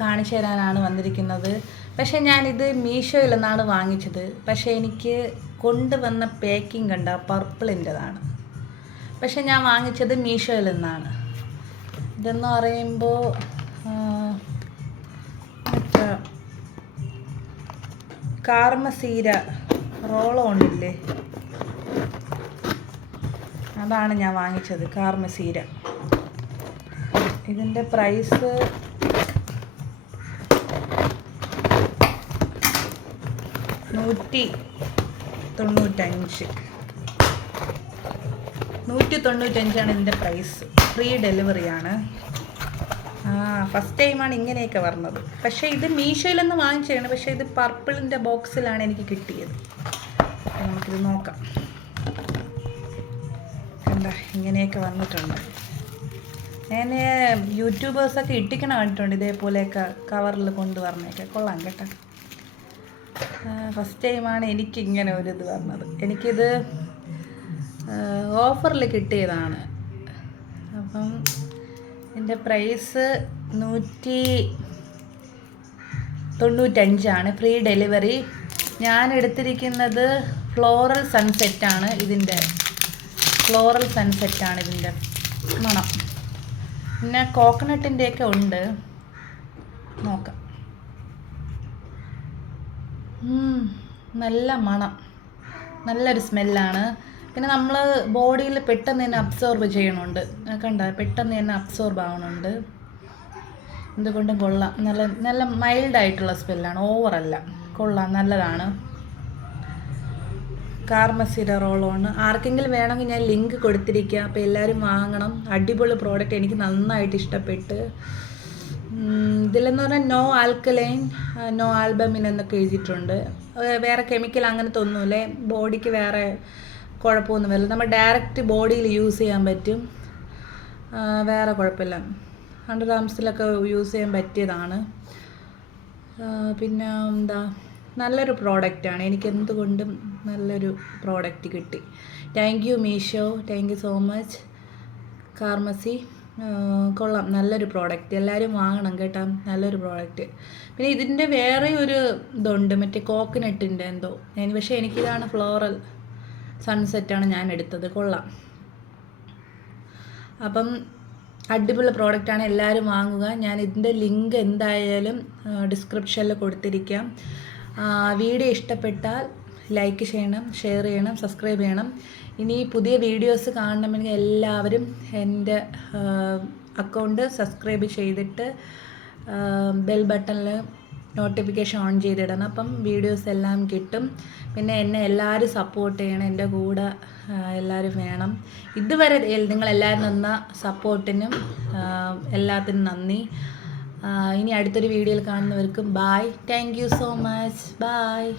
കാണിച്ചു തരാനാണ് വന്നിരിക്കുന്നത്. പക്ഷേ ഞാനിത് മീഷോയിൽ നിന്നാണ് വാങ്ങിച്ചത്. പക്ഷേ എനിക്ക് കൊണ്ടുവന്ന പാക്കിംഗ് കണ്ട പർപ്പിളിൻ്റെതാണ്. പക്ഷേ ഞാൻ വാങ്ങിച്ചത് മീഷോയിൽ നിന്നാണ്. ഇതെന്ന് പറയുമ്പോൾ കാർമസീര റോളോ ഉണ്ടില്ലേ, അതാണ് ഞാൻ വാങ്ങിച്ചത്. കാർമസീര. ഇതിൻ്റെ പ്രൈസ് 195 ഇതിൻ്റെ പ്രൈസ്. ഫ്രീ ഡെലിവറിയാണ്. ഫസ്റ്റ് ടൈമാണ് ഇങ്ങനെയൊക്കെ പറഞ്ഞത്. പക്ഷേ ഇത് മീഷോയിൽ നിന്ന് വാങ്ങിച്ചതാണ്. പക്ഷേ ഇത് പർപ്പിളിൻ്റെ ബോക്സിലാണ് എനിക്ക് കിട്ടിയത്. നമുക്കിത് നോക്കാം. കണ്ട, ഇങ്ങനെയൊക്കെ വന്നിട്ടുണ്ട്. ഞാൻ യൂട്യൂബേഴ്സൊക്കെ ഇട്ടിക്കണ കണ്ടിട്ടുണ്ട് ഇതേപോലെയൊക്കെ കവറിൽ കൊണ്ടുവരണയൊക്കെ. കൊള്ളാം കേട്ടോ. ഫസ്റ്റ് ടൈമാണ് എനിക്കിങ്ങനെ ഒരിത് വന്നത്. എനിക്കിത് ഓഫറിൽ കിട്ടിയതാണ്. അപ്പം ഇതിൻ്റെ പ്രൈസ് 195. Free delivery. ഞാൻ എടുത്തിരിക്കുന്നത് ഫ്ലോറൽ സൺസെറ്റാണ്. ഇതിൻ്റെ മണം. പിന്നെ കോക്കനട്ടിൻ്റെയൊക്കെ ഉണ്ട്. നോക്കാം. നല്ല മണം, നല്ലൊരു സ്മെല്ലാണ്. പിന്നെ നമ്മൾ ബോഡിയിൽ പെട്ടെന്ന് തന്നെ അബ്സോർബ് ചെയ്യണുണ്ട്. കണ്ട, പെട്ടെന്ന് തന്നെ അബ്സോർബ് ആവണുണ്ട്. എന്തുകൊണ്ടും കൊള്ളാം. നല്ല മൈൽഡായിട്ടുള്ള സ്മെല്ലാണ്, ഓവറല്ല. കൊള്ളാം, നല്ലതാണ്. കാർമസീര റോളോണ്. ആർക്കെങ്കിലും വേണമെങ്കിൽ ഞാൻ ലിങ്ക് കൊടുത്തിരിക്കുക. അപ്പോൾ എല്ലാവരും വാങ്ങണം. അടിപൊളി പ്രോഡക്റ്റ്. എനിക്ക് നന്നായിട്ട് ഇഷ്ടപ്പെട്ട്. ഇതിലെന്ന് പറഞ്ഞാൽ നോ ആൽക്കലൈൻ, നോ ആൽബമിൻ എന്നൊക്കെ എഴുതിയിട്ടുണ്ട്. വേറെ കെമിക്കൽ അങ്ങനത്തെ ഒന്നുമില്ല. ബോഡിക്ക് വേറെ കുഴപ്പമൊന്നും വരില്ല. നമ്മൾ ഡയറക്റ്റ് ബോഡിയിൽ യൂസ് ചെയ്യാൻ പറ്റും. വേറെ കുഴപ്പമില്ല. അണ്ടർ ആംസിലൊക്കെ യൂസ് ചെയ്യാൻ പറ്റിയതാണ്. പിന്നെ നല്ലൊരു പ്രോഡക്റ്റാണ്. എനിക്ക് എന്തുകൊണ്ടും നല്ലൊരു പ്രോഡക്റ്റ് കിട്ടി. Thank you Meesho. Thank you so much. കാർമസി കൊള്ളാം, നല്ലൊരു പ്രോഡക്റ്റ്. എല്ലാവരും വാങ്ങണം കേട്ടോ, നല്ലൊരു പ്രോഡക്റ്റ്. പിന്നെ ഇതിൻ്റെ വേറെ ഒരു ഇതുണ്ട്, മറ്റേ കോക്കനട്ടിൻ്റെ എന്തോ. പക്ഷേ എനിക്കിതാണ് ഫ്ലോറൽ സൺസെറ്റാണ് ഞാൻ എടുത്തത്. കൊള്ളാം. അപ്പം അടിപൊളി പ്രോഡക്റ്റാണ്. എല്ലാവരും വാങ്ങുക. ഞാൻ ഇതിൻ്റെ ലിങ്ക് എന്തായാലും ഡിസ്ക്രിപ്ഷനിൽ കൊടുത്തിരിക്കാം. വീഡിയോ ഇഷ്ടപ്പെട്ടാൽ ലൈക്ക് ചെയ്യണം, ഷെയർ ചെയ്യണം, സബ്സ്ക്രൈബ് ചെയ്യണം. ഇനി പുതിയ വീഡിയോസ് കാണണമെങ്കിൽ എല്ലാവരും എൻ്റെ അക്കൗണ്ട് സബ്സ്ക്രൈബ് ചെയ്തിട്ട് ബെൽ ബട്ടണിൽ നോട്ടിഫിക്കേഷൻ ഓൺ ചെയ്തിടണം. അപ്പം വീഡിയോസ് എല്ലാം കിട്ടും. പിന്നെ എന്നെ എല്ലാവരും സപ്പോർട്ട് ചെയ്യണം. എൻ്റെ കൂടെ എല്ലാവരും വേണം. ഇതുവരെ നിങ്ങളെല്ലാവരും തന്ന സപ്പോർട്ടിനും എല്ലാത്തിനും നന്ദി. ഇനി അടുത്തൊരു വീഡിയോയിൽ കാണുന്നവർക്കും bye. Thank you so much. Bye.